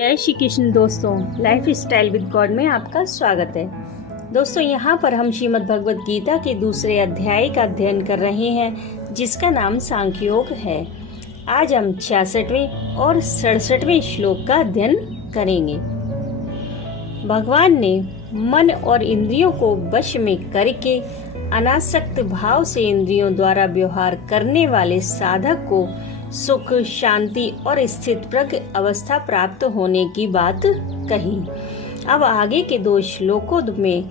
जय श्री कृष्ण दोस्तों, life style with God में आपका स्वागत है। दोस्तों, यहाँ पर हम श्रीमद् भगवद गीता के दूसरे अध्याय का अध्ययन कर रहे हैं, जिसका नाम सांख्य योग है। आज हम 66वें और 67वें श्लोक का अध्ययन करेंगे। भगवान ने मन और इंद्रियों को वश में करके अनासक्त भाव से इंद्रियों द्वारा व्यवहार करने वाले साधक को सुख, शांति और स्थित प्रज्ञ अवस्था प्राप्त होने की बात कही। अब आगे के दो श्लोकों में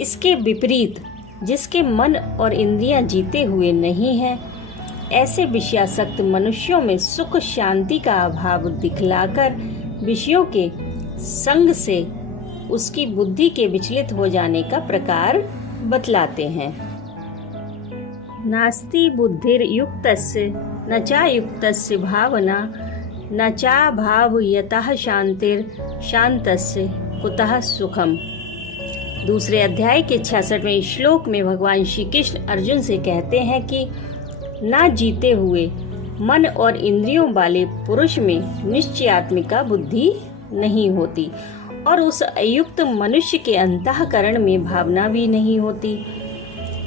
इसके विपरीत, जिसके मन और इंद्रियां जीते हुए नहीं हैं, ऐसे विषयासक्त मनुष्यों में सुख शांति का अभाव दिखलाकर विषयों के संग से उसकी बुद्धि के विचलित हो जाने का प्रकार बतलाते हैं। नास्ति बुद्धिर्युक्तस्य न चायुक्तस्य भावना न चा भाव यतः शांतिर शांतस्य कुतः सुखम। दूसरे अध्याय के 66वें श्लोक में भगवान श्री कृष्ण अर्जुन से कहते हैं कि ना जीते हुए मन और इंद्रियों वाले पुरुष में निश्चयात्मिका बुद्धि नहीं होती और उस अयुक्त मनुष्य के अंतःकरण में भावना भी नहीं होती,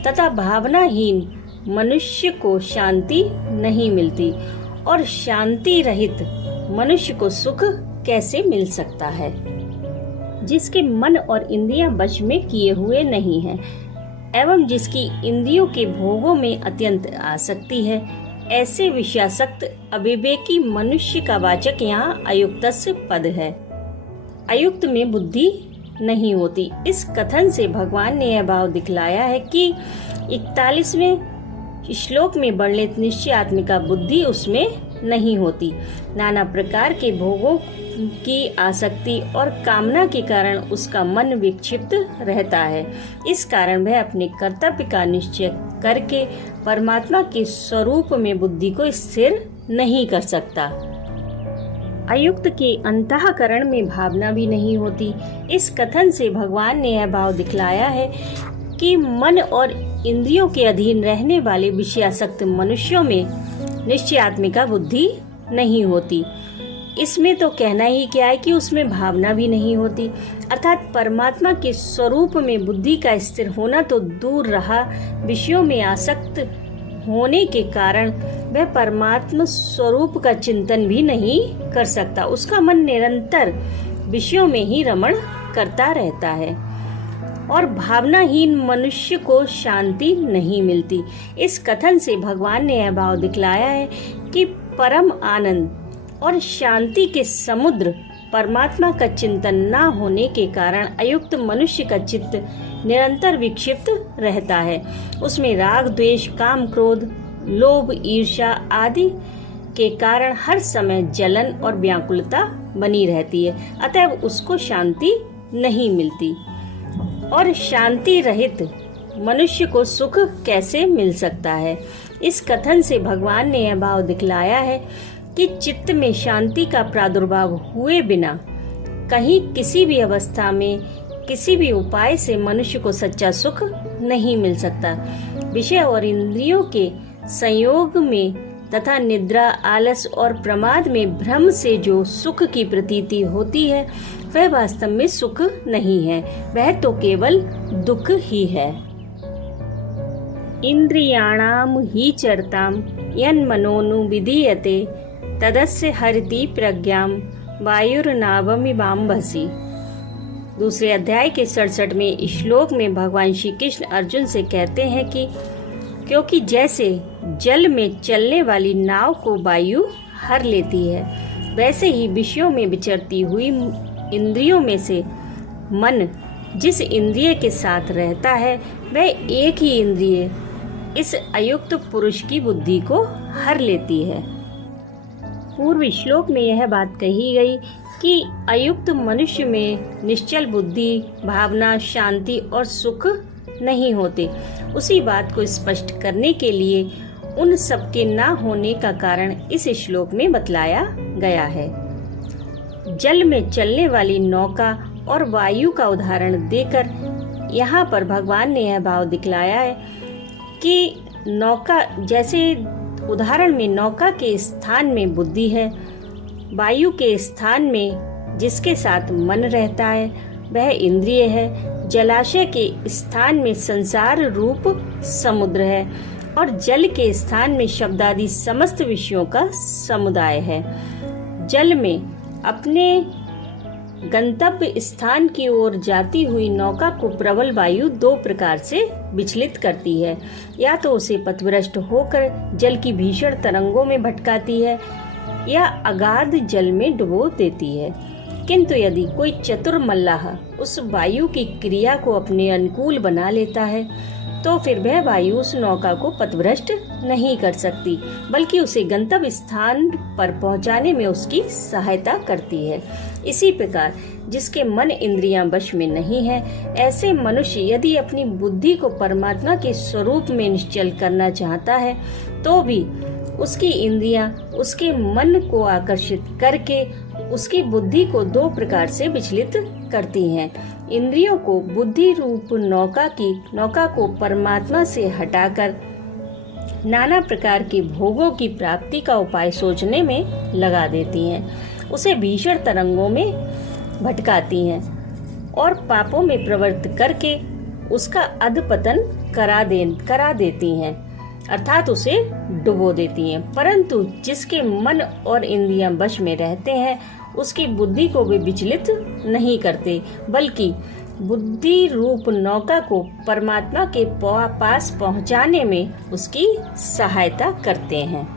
तथा भावनाहीन मनुष्य को शांति नहीं मिलती, और शांति रहित मनुष्य को सुख कैसे मिल सकता है, जिसके मन और इंद्रियां वश में किए हुए नहीं हैं, एवं जिसकी इंद्रियों के भोगों में अत्यंत आसक्ति है। ऐसे विषयासक्त अविवेकी मनुष्य का वाचक यहाँ अयुक्तस्य पद है। अयुक्त में बुद्धि नहीं होती। इस कथन से भगवान ने यह भाव दिखलाया है कि 41वें श्लोक में वर्णित निश्चयात्मिका बुद्धि उसमें नहीं होती। नाना प्रकार के भोगों की आसक्ति और कामना के कारण उसका मन विक्षिप्त रहता है। इस कारण वह अपने कर्तव्य का निश्चय करके परमात्मा के स्वरूप में बुद्धि को स्थिर नहीं कर सकता। अयुक्त के अंतःकरण में भावना भी नहीं होती। इस कथन से भगवान ने यह भाव दिखलाया है कि मन और इंद्रियों के अधीन रहने वाले विषयासक्त मनुष्यों में निश्चयात्मिका बुद्धि नहीं होती। इसमें तो कहना ही क्या है कि उसमें भावना भी नहीं होती, अर्थात परमात्मा के स्वरूप में बुद्धि का स्थिर होना तो दूर रहा, विषयों में आसक्त होने के कारण वह परमात्मा स्वरूप का चिंतन भी नहीं कर सकता। उसका मन निरंतर विषयों में ही रमण करता रहता है और भावनाहीन मनुष्य को शांति नहीं मिलती। इस कथन से भगवान ने यह भाव दिखलाया है कि परम आनंद और शांति के समुद्र परमात्मा का चिंतन न होने के कारण अयुक्त मनुष्य का चित्त निरंतर विक्षिप्त रहता है। उसमें राग, द्वेष, काम, क्रोध, लोभ, ईर्ष्या आदि के कारण हर समय जलन और व्याकुलता बनी रहती है। अतः उसको शांति नहीं मिलती, और शांति रहित मनुष्य को सुख कैसे मिल सकता है। इस कथन से भगवान ने यह भाव दिखलाया है कि चित्त में शांति का प्रादुर्भाव हुए बिना कहीं किसी भी अवस्था में किसी भी उपाय से मनुष्य को सच्चा सुख नहीं मिल सकता। विषय और इंद्रियों के संयोग में तथा निद्रा, आलस और प्रमाद में भ्रम से जो सुख की प्रतीति होती है, वह वास्तव में सुख नहीं है, वह तो केवल दुख ही है। इंद्रियाणाम ही चरताम यन्मनोनु विधीयते तदस्य हरति प्रज्ञाम वायुर्नावमिवाम्भसि। दूसरे अध्याय के 67वें श्लोक में भगवान श्री कृष्ण अर्जुन से कहते हैं कि क्योंकि जैसे जल में चलने वाली नाव को वायु हर लेती है, वैसे ही विषयों में विचरती हुई इंद्रियों में से मन जिस इंद्रिय के साथ रहता है, वह एक ही इंद्रिय इस अयुक्त पुरुष की बुद्धि को हर लेती है। पूर्व श्लोक में यह बात कही गई कि अयुक्त मनुष्य में निश्चल बुद्धि, भावना, शांति और सुख नहीं होते। उसी बात को स्पष्ट करने के लिए उन सब के ना होने का कारण इस श्लोक में बतलाया गया है। जल में चलने वाली नौका और वायु का उदाहरण देकर यहाँ पर भगवान ने यह भाव दिखलाया है कि नौका जैसे उदाहरण में नौका के स्थान में बुद्धि है, वायु के स्थान में जिसके साथ मन रहता है वह इंद्रिय है। जलाशय के स्थान में संसार रूप समुद्र है और जल के स्थान में शब्दादि समस्त विषयों का समुदाय है। जल में अपने गंतव्य स्थान की ओर जाती हुई नौका को प्रबल वायु दो प्रकार से विचलित करती है। या तो उसे पथभ्रष्ट होकर जल की भीषण तरंगों में भटकाती है या अगाध जल में डुबो देती है। किंतु यदि कोई चतुर मल्लाह उस वायु की क्रिया को अपने अनुकूल बना लेता है तो फिर वह वायु उस नौका को पथभ्रष्ट नहीं कर सकती, बल्कि उसे गंतव्य स्थान पर पहुंचाने में उसकी सहायता करती है। इसी प्रकार जिसके मन इंद्रियां वश में नहीं है, ऐसे मनुष्य यदि अपनी बुद्धि को परमात्मा के स्वरूप में निश्चल करना चाहता है तो भी उसकी इंद्रियां उसके मन को आकर्षित करके उसकी बुद्धि को दो प्रकार से विचलित करती हैं। इंद्रियों को बुद्धि रूप नौका को परमात्मा से हटाकर नाना प्रकार के भोगों की प्राप्ति का उपाय सोचने में लगा देती हैं। उसे भीषण तरंगों में भटकाती हैं और पापों में प्रवृत्त करके उसका अधपतन करा देती हैं, अर्थात उसे डुबो देती हैं। परंतु जिसके मन और इंद्रियां वश में रहते हैं उसकी बुद्धि को वे विचलित नहीं करते, बल्कि बुद्धि रूप नौका को परमात्मा के पास पहुंचाने में उसकी सहायता करते हैं।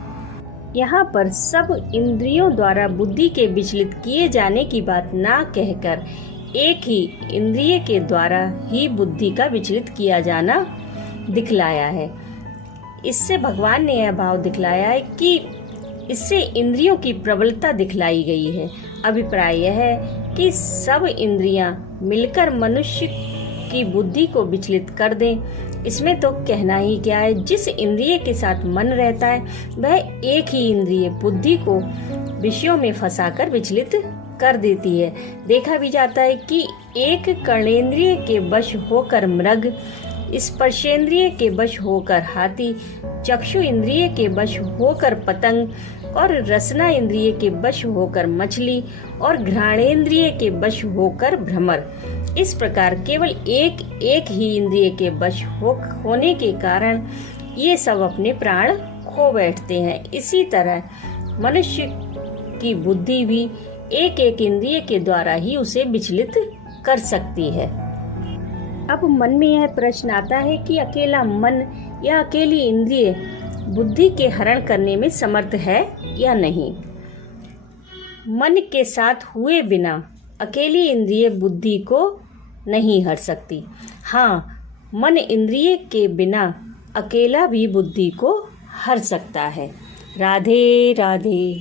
यहाँ पर सब इंद्रियों द्वारा बुद्धि के विचलित किए जाने की बात ना कहकर एक ही इंद्रिय के द्वारा ही बुद्धि का विचलित किया जाना दिखलाया है। इससे भगवान ने यह भाव दिखलाया है कि इससे इंद्रियों की प्रबलता दिखलाई गई है। अभिप्राय यह है कि सब इंद्रियां मिलकर मनुष्य की बुद्धि को विचलित कर दें। इसमें तो कहना ही क्या है। जिस इंद्रिय के साथ मन रहता है वह एक ही इंद्रिय बुद्धि को विषयों में फंसाकर विचलित कर देती है। देखा भी जाता है कि एक कर्णेंद्रिय के वश होकर मृग, स्पर्शेंद्रिय के वश होकर हाथी, चक्षु इंद्रिय के वश होकर पतंग और रसना इंद्रिय के वश होकर मछली और घ्राणेंद्रिय के वश होकर भ्रमर, इस प्रकार केवल एक ही इंद्रिय के वश होने के कारण ये सब अपने प्राण खो बैठते हैं। इसी तरह मनुष्य की बुद्धि भी एक इंद्रिय के द्वारा ही उसे विचलित कर सकती है। अब मन में यह प्रश्न आता है कि अकेला मन या अकेली इंद्रिय बुद्धि के हरण करने में समर्थ है या नहीं। मन के साथ हुए बिना अकेली इंद्रिय बुद्धि को नहीं हर सकती। हाँ, मन इंद्रिय के बिना अकेला भी बुद्धि को हर सकता है। राधे राधे।